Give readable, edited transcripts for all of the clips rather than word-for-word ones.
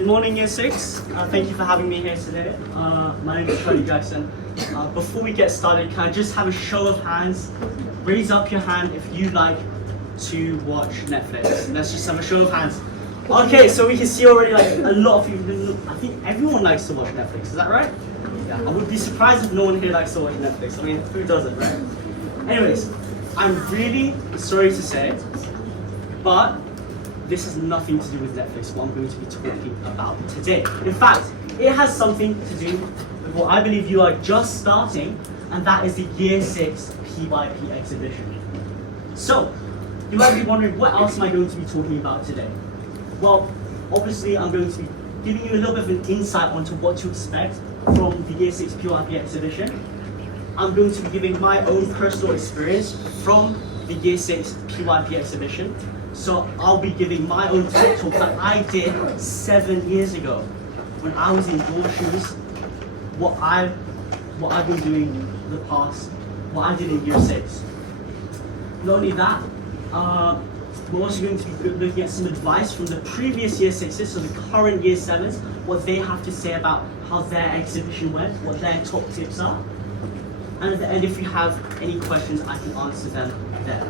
Good morning, Year 6. Thank you for having me here today. My name is Tony Jackson. Before we get started, can I just have a show of hands? Raise up your hand if you like to watch Netflix. Let's just have a show of hands. Okay, so we can see already like a lot of people, I think everyone likes to watch Netflix, is that right? Yeah. I would be surprised if no one here likes to watch Netflix. I mean, who doesn't, right? Anyways, I'm really sorry to say, but this has nothing to do with Netflix, what I'm going to be talking about today. In fact, it has something to do with what I believe you are just starting, and that is the Year 6 PYP exhibition. So, you might be wondering, what else am I going to be talking about today? Well, obviously I'm going to be giving you a little bit of an insight onto what to expect from the Year 6 PYP exhibition. I'm going to be giving my own personal experience from the Year 6 PYP exhibition. So I'll be giving my own TED talk that I did 7 years ago when I was in your shoes, what I've been doing in the past, what I did in Year 6. Not only that, we're also going to be looking at some advice from the previous Year 6s, so the current Year 7s, what they have to say about how their exhibition went, what their top tips are. And at the end, if you have any questions, I can answer them there.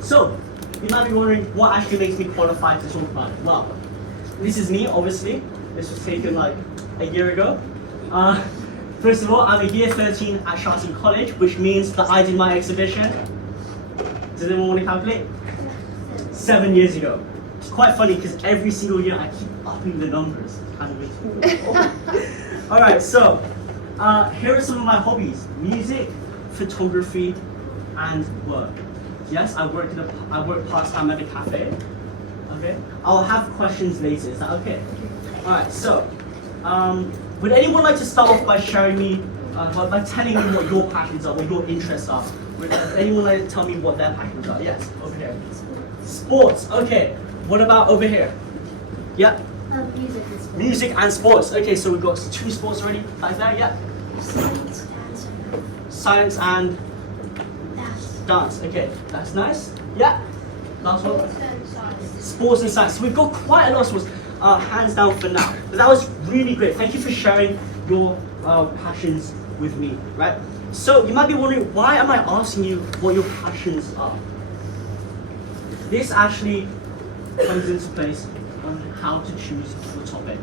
So, you might be wondering what actually makes me qualified to talk about it. Well, this is me, obviously. This was taken like a year ago. First of all, I'm a Year 13 at Charlton College, which means that I did my exhibition. Does anyone want to calculate? 7 years ago. It's quite funny because every single year I keep upping the numbers. Alright, so here are some of my hobbies: music, photography, and work. Yes, I work part-time at a cafe. Okay, I'll have questions later. Is that okay? All right. So, would anyone like to start off by sharing me, by telling me what your passions are, what your interests are? Would anyone like to tell me what their passions are? Yes, over here. Sports. Okay. What about over here? Yeah. Music and sports. Music and sports. Okay, so we've got 2 sports already. Like that. Yeah. Science, dance, Science and dance. Okay, that's nice. Yeah. Last one. Sports and science. So we've got quite a lot of sports. Hands down for now. But that was really great. Thank you for sharing your passions with me. Right. So you might be wondering, why am I asking you what your passions are? This actually comes into place on how to choose your topic.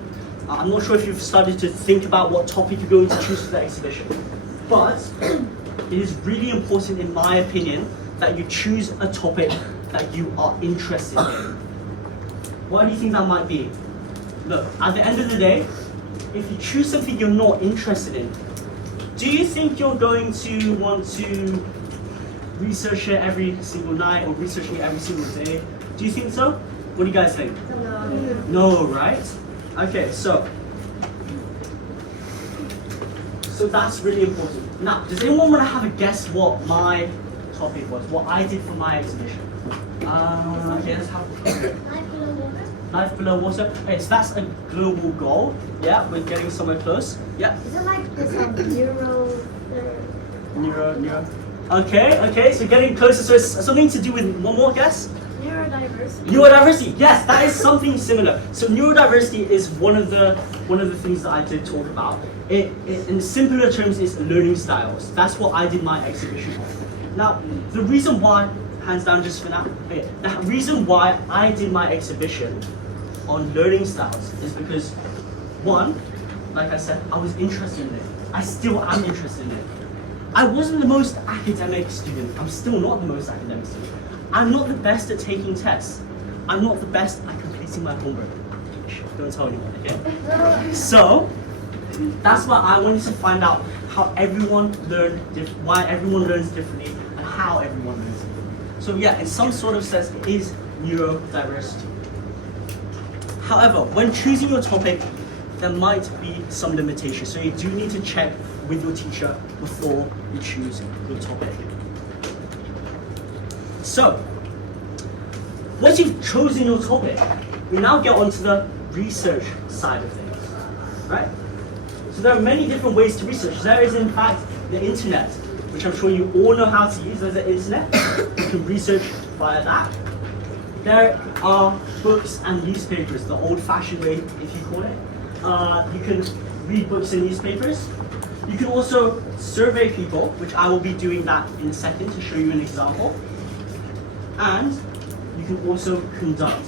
I'm not sure if you've started to think about what topic you're going to choose for the exhibition, but it is really important, in my opinion, that you choose a topic that you are interested in. What do you think that might be? Look, at the end of the day, if you choose something you're not interested in, do you think you're going to want to research it every single night or researching it every single day? Do you think so? What do you guys think? No, right? Okay, so that's really important. Now, does anyone want to have a guess what my topic was? What I did for my exhibition? Okay, let's have a look. Life below water. Life below water. Okay, so that's a global goal. Yeah, we're getting somewhere close. Yeah. Is it like this Neuro. Okay, so getting closer. So it's something to do with one more guess? neurodiversity? Neurodiversity, yes, that is something similar. So neurodiversity is one of the things that I did talk about. It in simpler terms is learning styles. That's what I did my exhibition on. Now, the reason why, hands down just for now, okay, the reason why I did my exhibition on learning styles is because, one, like I said, I was interested in it. I still am interested in it. I wasn't the most academic student. I'm still not the most academic student. I'm not the best at taking tests. I'm not the best at completing my homework. Don't tell anyone, okay? So, that's why I wanted to find out how everyone why everyone learns differently and how everyone learns differently. So yeah, in some sort of sense, it is neurodiversity. However, when choosing your topic, there might be some limitations. So you do need to check with your teacher before you choose your topic. So, once you've chosen your topic, we now get onto the research side of things, right? So there are many different ways to research. There is, in fact, the internet, which I'm sure you all know how to use. There's the internet. You can research via that. there are books and newspapers, the old-fashioned way, if you call it. You can read books and newspapers. You can also survey people, which I will be doing that in a second to show you an example. And you can also conduct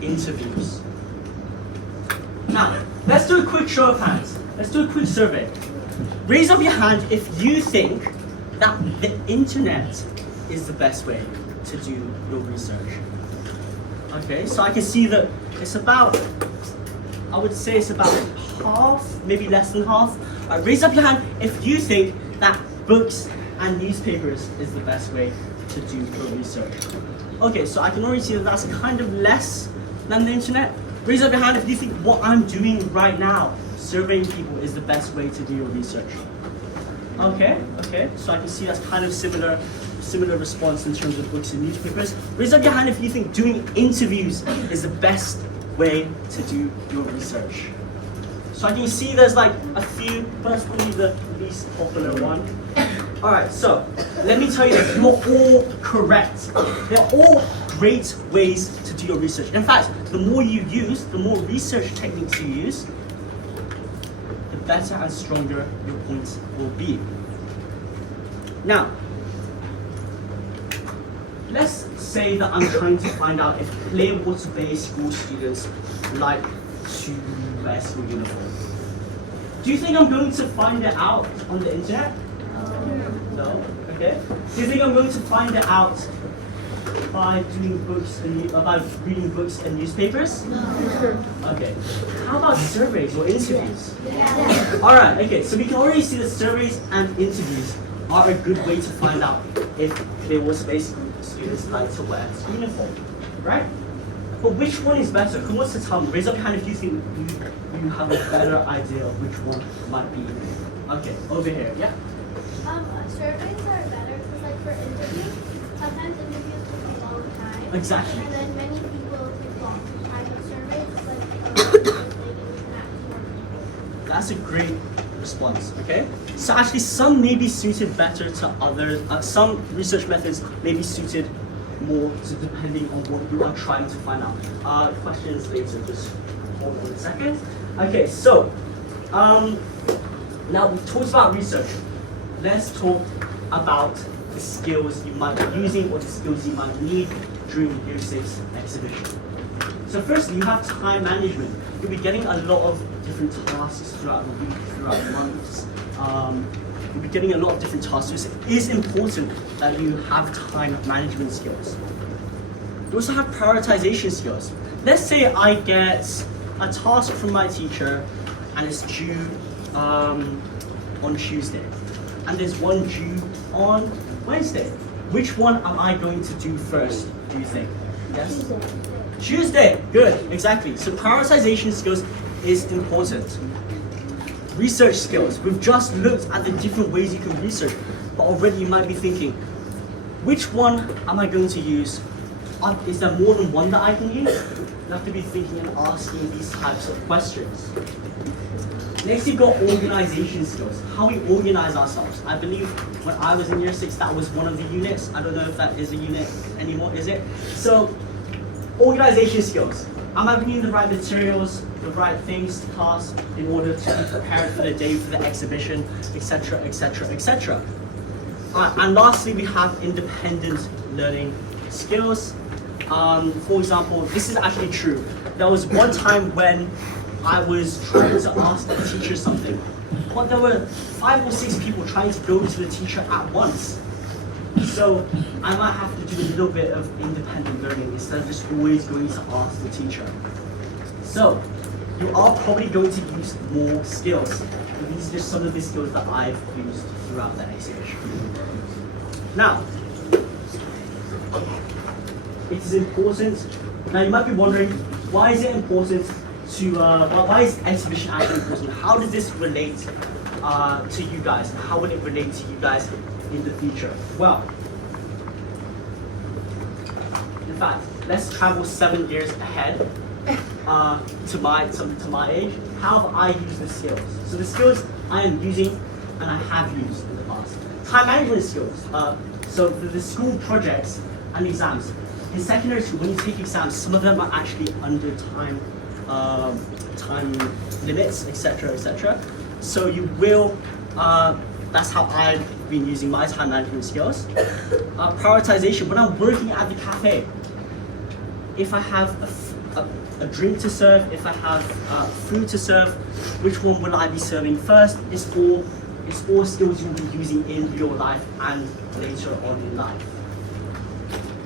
interviews. Now, let's do a quick show of hands. Let's do a quick survey. Raise up your hand if you think that the internet is the best way to do your research. Okay, so I can see that it's about, I would say it's about half, maybe less than half. Raise up your hand if you think that books and newspapers is the best way to do your research. Okay, so I can already see that that's kind of less than the internet. Raise up your hand if you think what I'm doing right now, surveying people, is the best way to do your research. Okay, so I can see that's kind of similar response in terms of books and newspapers. Raise up your hand if you think doing interviews is the best way to do your research. So I can see there's like a few, but that's probably the least popular one. Alright, so let me tell you that you're all correct. They're all great ways to do your research. In fact, the more you use, the more research techniques you use, the better and stronger your points will be. Now, let's say that I'm trying to find out if Clearwater Bay school students like to wear school uniform. Do you think I'm going to find it out on the internet? No? Okay. Do you think I'm going to find it out by doing books and by reading books and newspapers? No. Okay. How about surveys or interviews? Yeah. Alright, okay, so we can already see that surveys and interviews are a good way to find out if Clearwater Bay students like to wear a uniform, right? But which one is better? Who wants to tell me? Raise up your hand if you think you have a better idea of which one might be. Okay, over here, yeah? Surveys are better because, like, for interviews, sometimes interviews take a long time. Exactly. And then many people take long time. But surveys, like, they can interact with more people. That's a great response, okay? So actually some may be suited better to others, some research methods may be suited more to depending on what you are trying to find out. Questions later, just hold on a second. Okay, so, now we've talked about research. Let's talk about the skills you might be using or the skills you might need during Year 6 exhibition. So firstly, you have time management. You'll be getting a lot of different tasks throughout the week, throughout the months. You'll be getting a lot of different tasks. So it is important that you have time management skills. You also have prioritization skills. Let's say I get a task from my teacher and it's due on Tuesday. And there's one due on Wednesday. Which one am I going to do first, do you think? Yes? Tuesday, good, exactly. So prioritization skills is important. Research skills, we've just looked at the different ways you can research, but already you might be thinking, which one am I going to use? Is there more than one that I can use? You have to be thinking and asking these types of questions. Next, you've got organization skills, how we organize ourselves. I believe when I was in Year 6, that was one of the units. I don't know if that is a unit anymore, is it? So, organization skills. Am I bringing the right materials, the right things to class in order to be prepared for the day, for the exhibition, etc., etc., etc. And lastly, we have independent learning skills. For example, this is actually true. There was one time when I was trying to ask the teacher something, but there were 5 or 6 people trying to go to the teacher at once. So I might have to do a little bit of independent learning instead of just always going to ask the teacher. So you are probably going to use more skills. And these are just some of the skills that I've used throughout the exhibition. Now, it is important. Now you might be wondering, why is it important to, why is exhibition actually important? How does this relate to you guys? How will it relate to you guys in the future? Well, in fact, let's travel 7 years ahead to my age. How have I used the skills? So the skills I am using and I have used in the past. Time management skills. So for the school projects and exams, in secondary school, when you take exams, some of them are actually under time limits, etc., etc. So you will, that's how I've been using my time management skills. Prioritization, when I'm working at the cafe, if I have a drink to serve, if I have food to serve, which one will I be serving first? It's all skills you'll be using in your life and later on in life.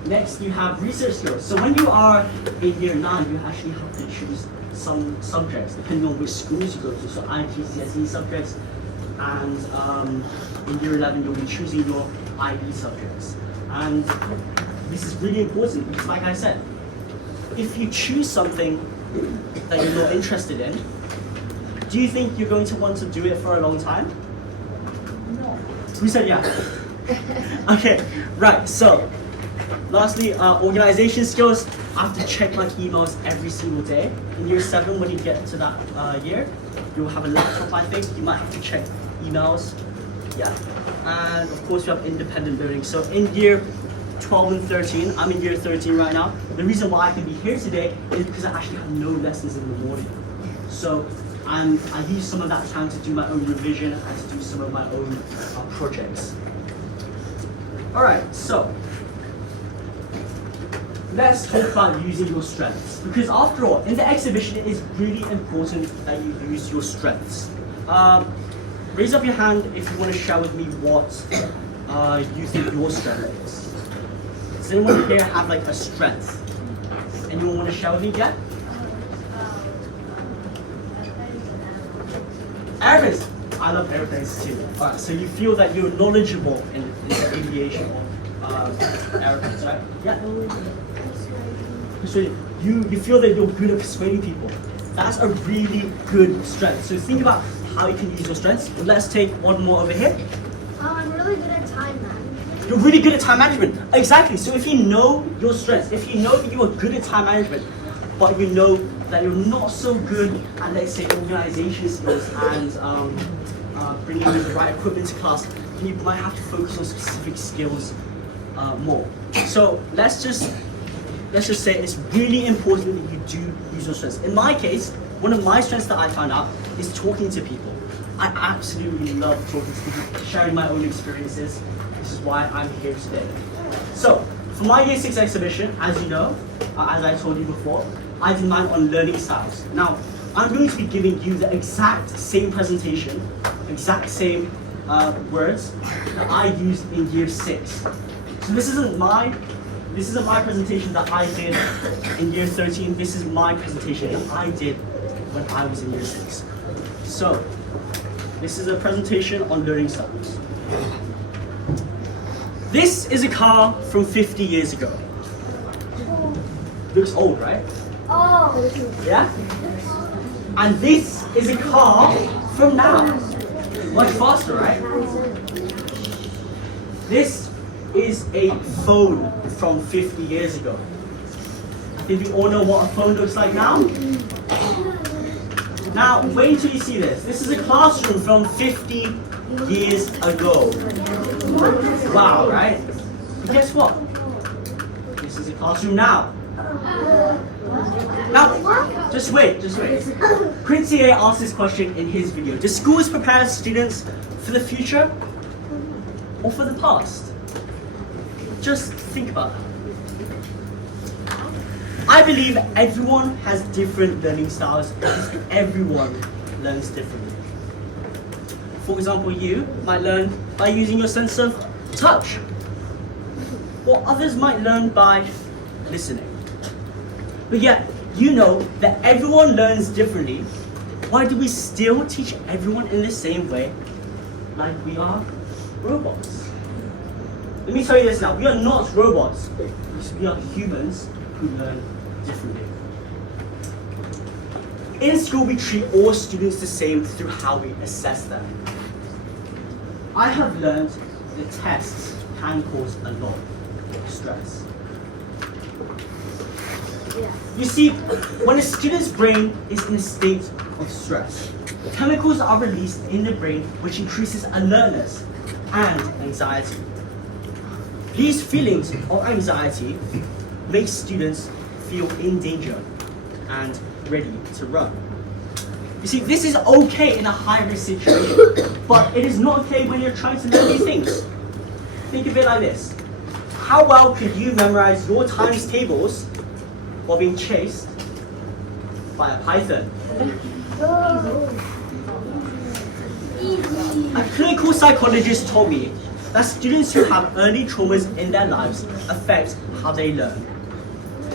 Next, you have research skills. So when you are in year 9, you actually have to choose some subjects, depending on which schools you go to. So IGCSE subjects, and in year 11, you'll be choosing your IB subjects. And this is really important because, like I said, if you choose something that you're not interested in, do you think you're going to want to do it for a long time? No. Who said yeah? Okay, right, so lastly, organization skills. I have to check my emails every single day. In year 7, when you get to that year, you'll have a laptop, I think. You might have to check emails. Yeah. And of course, you have independent learning. So in year 12 and 13, I'm in year 13 right now. The reason why I can be here today is because I actually have no lessons in the morning. So I use some of that time to do my own revision and to do some of my own projects. All right, so let's talk about using your strengths. Because after all, in the exhibition, it is really important that you use your strengths. Raise up your hand if you want to share with me what you think your strength is. Does anyone here have like a strength? Anyone want to share with me yet? Airplanes. I love airplanes too. Alright, so you feel that you're knowledgeable in the aviation of airplanes, right? Yeah. Persuading. You feel that you're good at persuading people. That's a really good strength. So think about how you can use your strengths. Let's take one more over here. I'm really good at time management. You're really good at time management. Exactly. So if you know your strengths, if you know that you are good at time management, but you know that you're not so good at, let's say, organization skills and bringing in the right equipment to class, then you might have to focus on specific skills more. So let's just say it's really important that you do use your strengths. In my case, one of my strengths that I found out is talking to people. I absolutely love talking to people, sharing my own experiences. This is why I'm here today. So, for my Year 6 exhibition, as you know, as I told you before, I did mine on learning styles. Now, I'm going to be giving you the exact same presentation, exact same words that I used in Year 6. So this isn't my presentation that I did in Year 13. This is my presentation that I did when I was in Year 6. So, this is a presentation on learning styles. This is a car from 50 years ago. Looks old, right? Oh. Yeah? And this is a car from now. Much faster, right? This is a phone from 50 years ago. I think we all know what a phone looks like now. Now, wait until you see this. This is a classroom from 50 years ago. Wow, right? But guess what? This is a classroom now. Now, just wait. Prince A asked this question in his video. Do schools prepare students for the future or for the past? Just think about that. I believe everyone has different learning styles because everyone learns differently. For example, you might learn by using your sense of touch, or others might learn by listening. But yet, you know that everyone learns differently. Why do we still teach everyone in the same way, like we are robots? Let me tell you this now, we are not robots, because we are humans who learn differently. In school, we treat all students the same through how we assess them. I have learned that tests can cause a lot of stress. You see, when a student's brain is in a state of stress, chemicals are released in the brain which increases alertness and anxiety. These feelings of anxiety makes students feel in danger and ready to run. You see, this is okay in a high-risk situation, but it is not okay when you're trying to learn these things. Think of it like this. How well could you memorize your times tables while being chased by a python? A clinical psychologist told me that students who have early traumas in their lives affect how they learn.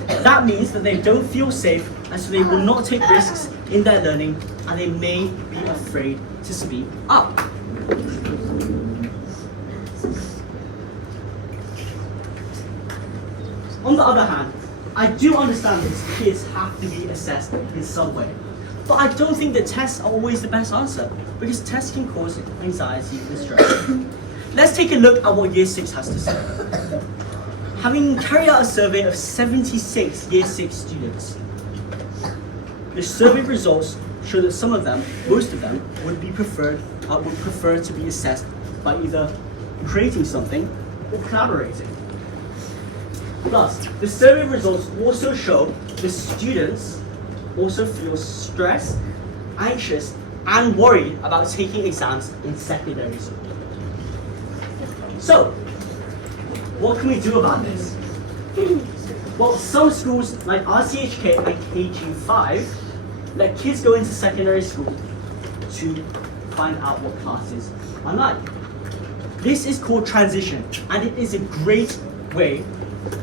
That means that they don't feel safe, and so they will not take risks in their learning, and they may be afraid to speak up. On the other hand, I do understand that kids have to be assessed in some way. But I don't think that tests are always the best answer, because tests can cause anxiety and stress. Let's take a look at what Year 6 has to say. Having carried out a survey of 76 Year 6 students, the survey results show that some of them, most of them, would prefer to be assessed by either creating something or collaborating. Plus, the survey results also show the students also feel stressed, anxious, and worried about taking exams in secondary school. So, what can we do about this? Well, some schools like RCHK and KG5 let kids go into secondary school to find out what classes are like. This is called transition, and it is a great way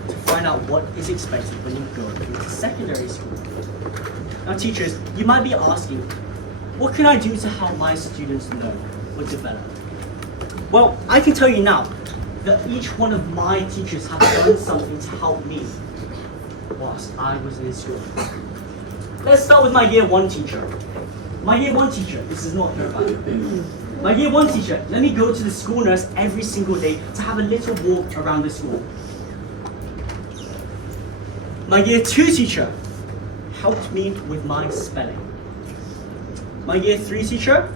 to find out what is expected when you go into secondary school. Now teachers, you might be asking, what can I do to help my students learn or develop? Well, I can tell you now that each one of my teachers have done something to help me whilst I was in school. Let's start with my Year 1 teacher. My Year 1 teacher, this is not her bad. My Year 1 teacher let me go to the school nurse every single day to have a little walk around the school. My Year 2 teacher helped me with my spelling. My Year 3 teacher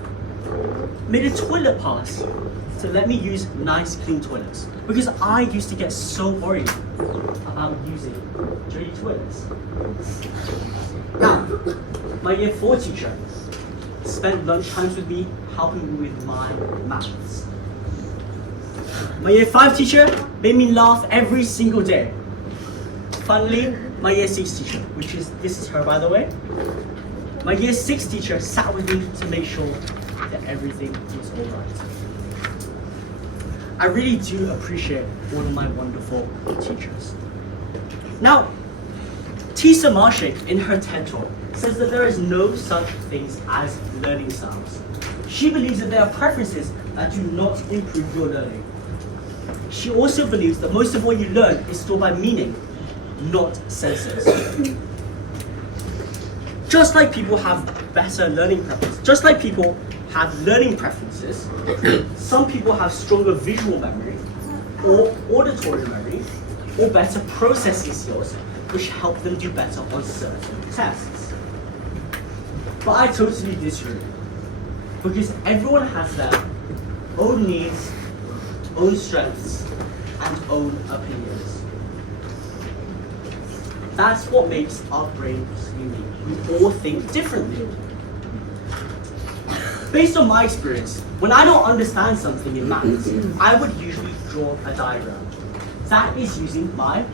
made a toilet pass to let me use nice clean toilets, because I used to get so worried about using dirty toilets. Now, my Year 4 teacher spent lunch times with me helping me with my maths. My Year 5 teacher made me laugh every single day. Finally, my Year 6 teacher, this is her by the way. My Year 6 teacher sat with me to make sure that everything was alright. I really do appreciate all of my wonderful teachers. Now, Tisa Marshak in her TED Talk says that there is no such things as learning styles. She believes that there are preferences that do not improve your learning. She also believes that most of what you learn is stored by meaning, not senses. Just like people have better learning preferences, just like people have learning preferences, some people have stronger visual memory or auditory memory or better processing skills, which help them do better on certain tests. But I totally disagree, because everyone has their own needs, own strengths, and own opinions. That's what makes our brains unique. We all think differently. Based on my experience, when I don't understand something in maths, I would usually draw a diagram. That is using my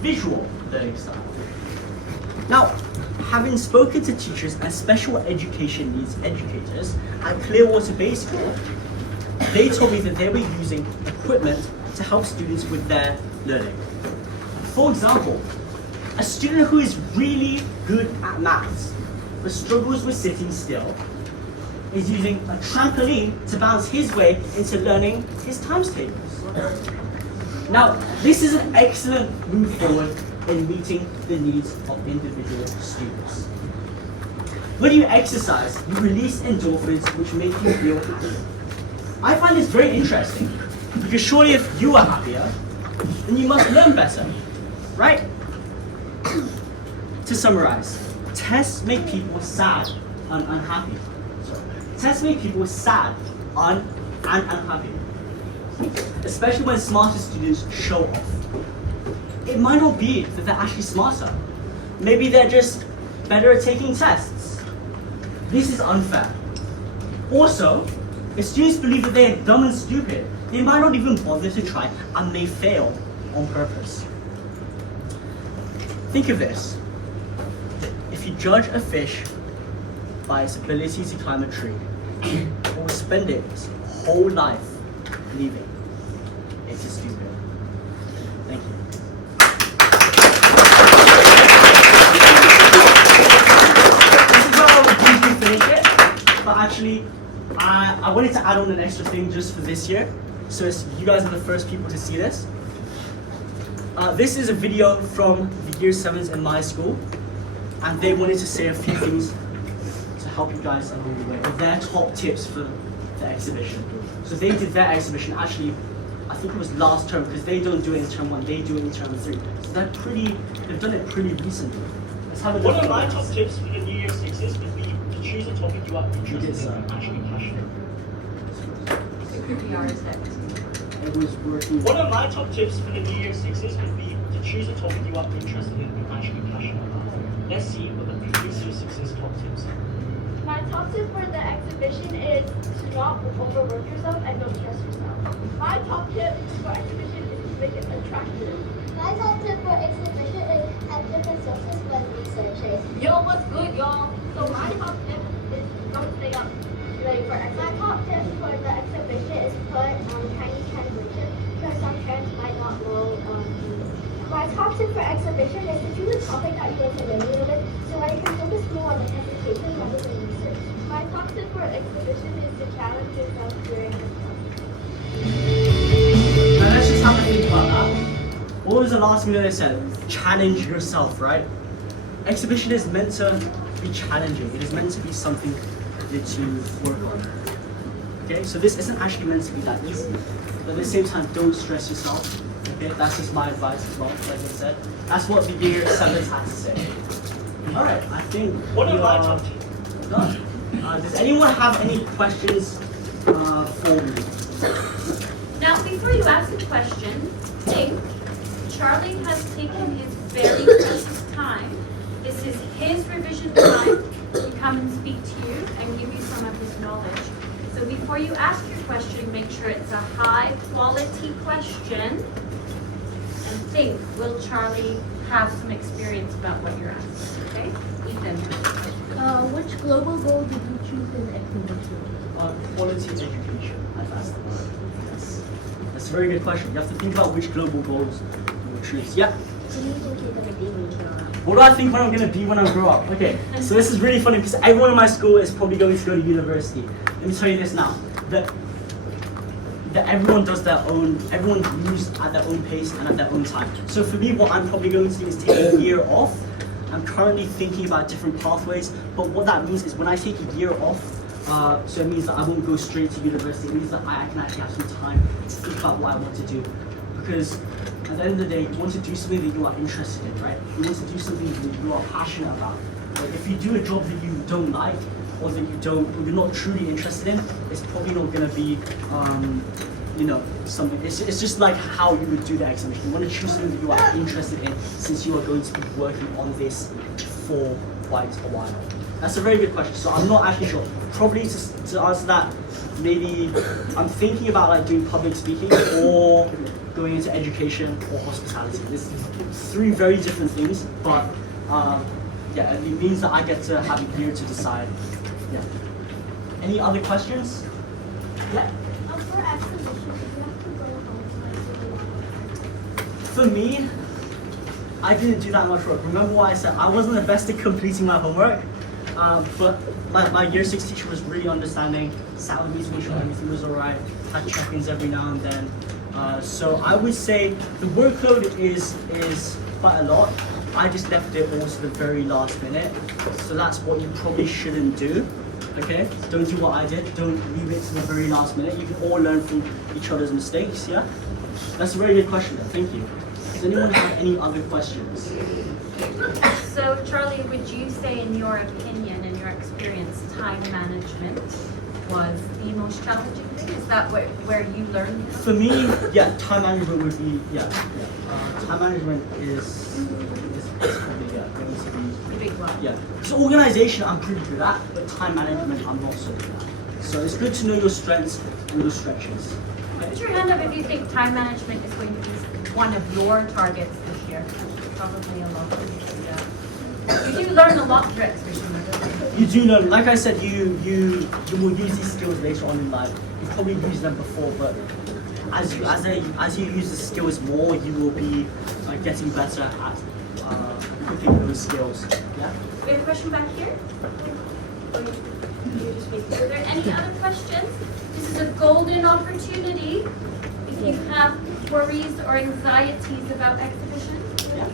visual learning style. Now, having spoken to teachers and special education needs educators at Clearwater Bay School, they told me that they were using equipment to help students with their learning. For example, a student who is really good at maths but struggles with sitting still is using a trampoline to bounce his way into learning his times tables. Now, this is an excellent move forward in meeting the needs of individual students. When you exercise, you release endorphins which make you feel happy. I find this very interesting, because surely if you are happier, then you must learn better, right? To summarize, tests make people sad and unhappy. Tests make people sad and unhappy, especially when smarter students show off. it might not be that they're actually smarter. Maybe they're just better at taking tests. This is unfair. Also, if students believe that they are dumb and stupid, they might not even bother to try and may fail on purpose. Think of this. If you judge a fish by its ability to climb a tree, it will spend its whole life believing it is stupid. Thank you. This is where I would briefly finish it, but actually, I wanted to add on an extra thing just for this year, so you guys are the first people to see this. This is a video from the year 7s in my school, and they wanted to say a few things to help you guys along the way, with their top tips for the exhibition. So they did their exhibition, actually, I think it was last term, because they don't do it in term 1, they do it in term 3. So they've done it pretty recently. Let's have a look. One of my top tips for the New Year Sixes would be to choose a topic you are interested in and actually passionate. It was working. One of my top tips for the New Year Sixes would be to choose a topic you are interested in and actually passionate about. Let's see what the previous year Sixes top tips are. My top tip for the exhibition is to not overwork yourself and don't stress yourself. My top tip for exhibition is to make it attractive. My top tip for exhibition is have different sources when researching. Yo, what's good, y'all? So my top tip is don't stay up late for exhibition. My top tip for the exhibition is put Chinese translation because some parents might not know. My top tip for exhibition is to choose a topic that you are familiar with so that you can focus more on the presentation rather than research. My top tip for exhibition is to challenge yourself during the process. Now let's just have a think about that. What was the last thing that they said? Challenge yourself, right? Exhibition is meant to be challenging. It is meant to be something that you work on. Okay, so this isn't actually meant to be that easy. But at the same time, don't stress yourself. Okay, that's just my advice as well, like I said. That's what the year 7s had to say. Alright, I think One we of my are top tips. done. Does anyone have any questions for me? Now, before you ask a question, think. Charlie has taken his very precious time. This is his revision time to come and speak to you and give you some of his knowledge. So before you ask your question, make sure it's a high quality question. And think, will Charlie have some experience about what you're asking? Okay? Ethan. Which global goal did you choose in the exhibition? Quality education. That's the word. Yes. That's a very good question. You have to think about which global goals you will choose. Yeah. So you think you're gonna be when you grow up? What do I think when I'm going to be when I grow up? Okay, so this is really funny because everyone in my school is probably going to go to university. Let me tell you this now. That everyone does their own, everyone moves at their own pace and at their own time. So for me, what I'm probably going to do is take a year off. I'm currently thinking about different pathways, but what that means is when I take a year off, so it means that I won't go straight to university. It means that I can actually have some time to think about what I want to do. Because at the end of the day, you want to do something that you are interested in, right? You want to do something that you are passionate about. Like if you do a job that you don't like, or that you're not truly interested in, it's probably not going to be, something. It's just like how you would do the exhibition. You want to choose something that you are interested in, since you are going to be working on this for quite a while. That's a very good question. So I'm not actually sure. Probably to answer that, maybe I'm thinking about like doing public speaking or going into education or hospitality. There's 3 very different things, but yeah, it means that I get to have a year to decide. Yeah. Any other questions? Yeah. For exhibition, you have to go home. For me, I didn't do that much work. Remember what I said? I wasn't the best at completing my homework, but my year 6 teacher was really understanding, sat with me to make sure everything was alright, had check-ins every now and then. So I would say the workload is quite a lot. I just left it all to the very last minute. So that's what you probably shouldn't do. Okay? Don't do what I did. Don't leave it to the very last minute. You can all learn from each other's mistakes, yeah? That's a very good question, thank you. Does anyone have any other questions? So Charlie, would you say in your opinion and your experience, time management was the most challenging thing? Is that where you learned? For me, yeah, time management would be, time management is probably, going to be, The big one. yeah. So organization, I'm pretty good at, but time management, I'm not so good at. So it's good to know your strengths and your stretches. Put your hand up if you think time management is going to be one of your targets this year. Probably a lot of people, yeah. You do learn a lot through exhibition, don't you? You do know, like I said, you will use these skills later on in life. You've probably used them before, but as you use the skills more, you will be getting better at equipping those skills. Yeah. We have a question back here. Are there any other questions? This is a golden opportunity if you have worries or anxieties about exhibition. Yeah.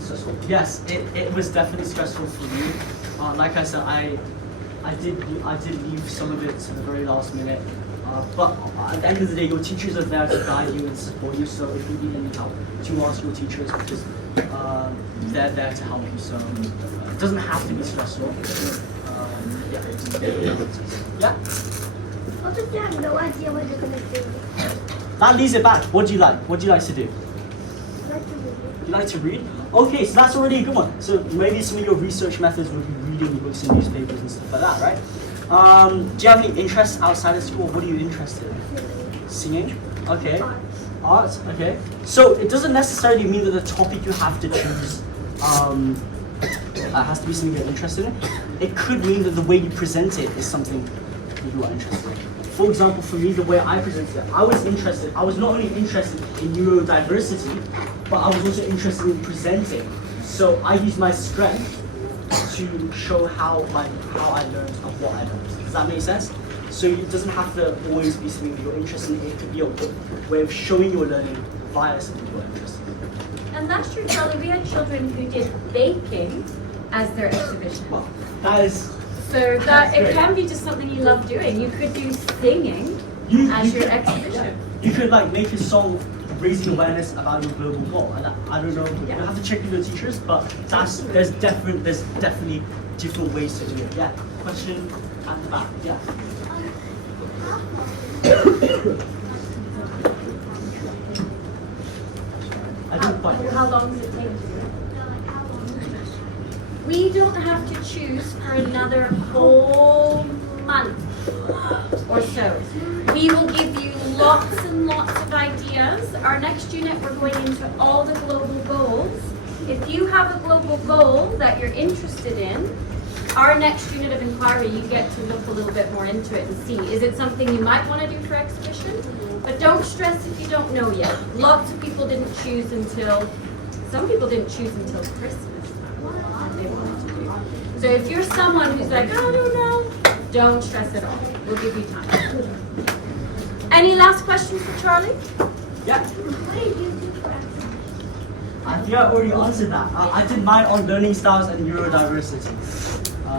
Stressful. Yes, it was definitely stressful for me. Like I said, I did leave some of it to the very last minute. But at the end of the day, your teachers are there to guide you and support you. So if you need any help, do ask your teachers because they're there to help you. So it doesn't have to be stressful. Yeah. Obviously, I have no idea what you're going to do. That leaves it back. What do you like? What do you like to do? I like to read. You like to read? Okay, so that's already a good one. So maybe some of your research methods would be reading books and newspapers and stuff like that, right? Do you have any interests outside of school? What are you interested in? Singing? Okay. Art? Okay. So it doesn't necessarily mean that the topic you have to choose has to be something you're interested in. It could mean that the way you present it is something that you are interested in. For example, for me, the way I presented it, I was not only interested in neurodiversity, but I was also interested in presenting. So I used my strength to show how I learned and what I learned. Does that make sense? So it doesn't have to always be something that you're interested in. It could be a way of showing your learning via something you're interested in. And last year, Charlie, we had children who did baking as their exhibition. Well, that is. So that it can be just something you love doing. You could do singing as your exhibition. You could make a song raising awareness about your global goal. And I don't know, you have to check with your teachers, but there's definitely different ways to do it. Yeah. Question at the back. Yeah. I didn't quite hear. How long does it take? We don't have to choose for another whole month or so. We will give you lots and lots of ideas. Our next unit, we're going into all the global goals. If you have a global goal that you're interested in, our next unit of inquiry, you get to look a little bit more into it and see, is it something you might want to do for exhibition? But don't stress if you don't know yet. Lots of people didn't choose until, some people didn't choose until Christmas. They wanted to do. So if you're someone who's like, I don't know, don't stress at all. We'll give you time. Any last questions for Charlie? Yeah. What did you do for exhibition? I think I already answered that. I did mine on learning styles and neurodiversity.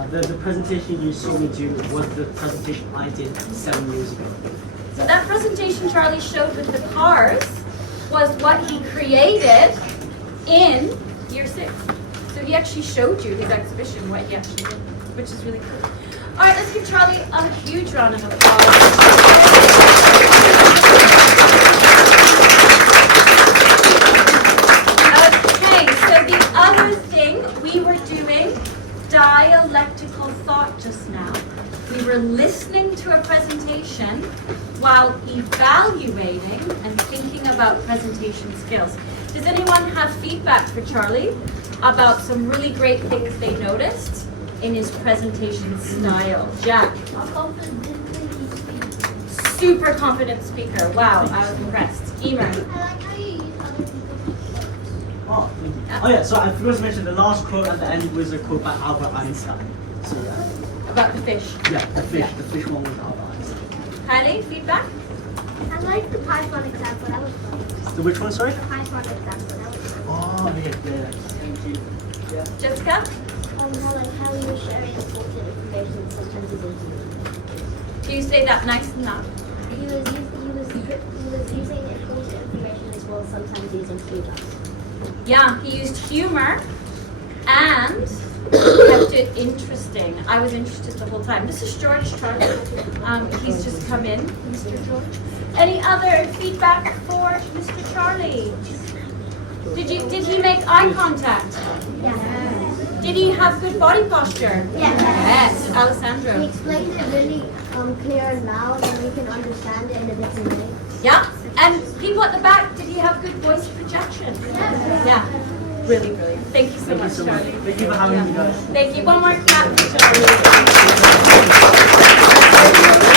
The presentation you saw me do was the presentation I did 7 years ago. So that presentation Charlie showed with the cars was what he created in year 6. So he actually showed you his exhibition, what he actually did, which is really cool. All right, let's give Charlie a huge round of applause. Okay, so the other thing, we were doing dialectical thought just now. We were listening to a presentation while evaluating and thinking about presentation skills. Does anyone have feedback for Charlie about some really great things they noticed in his presentation style? Jack? Super confident speaker. Wow, I was impressed. Emer? I like how you use other people's words. Oh, thank you. Oh yeah, so I forgot to mention the last quote at the end was a quote by Albert Einstein. So yeah. About the fish. Yeah, the fish one was Albert Einstein. Kylie, feedback? I like the Python example. That was fun. The which one, sorry? The Python example. That was fun. Oh, yeah. Thank you. Yeah. Jessica? How you were sharing important information sometimes isn't. Do you say that nice and loud? He was using important information as well, sometimes using humor. Yeah, he used humor and kept it interesting. I was interested the whole time. This is George Charlie. He's just come in, Mr. George. Any other feedback for Mr. Charlie? Did he make eye contact? Yeah. Did he have good body posture? Yes. He Alessandro. explained it really clear and loud, and we can understand it in a different way. Yeah. And people at the back, did he have good voice projection? Yeah. Really brilliant. Thank you so much, Charlie. Thank you for having me, guys. Thank you. One more clap for Charlie.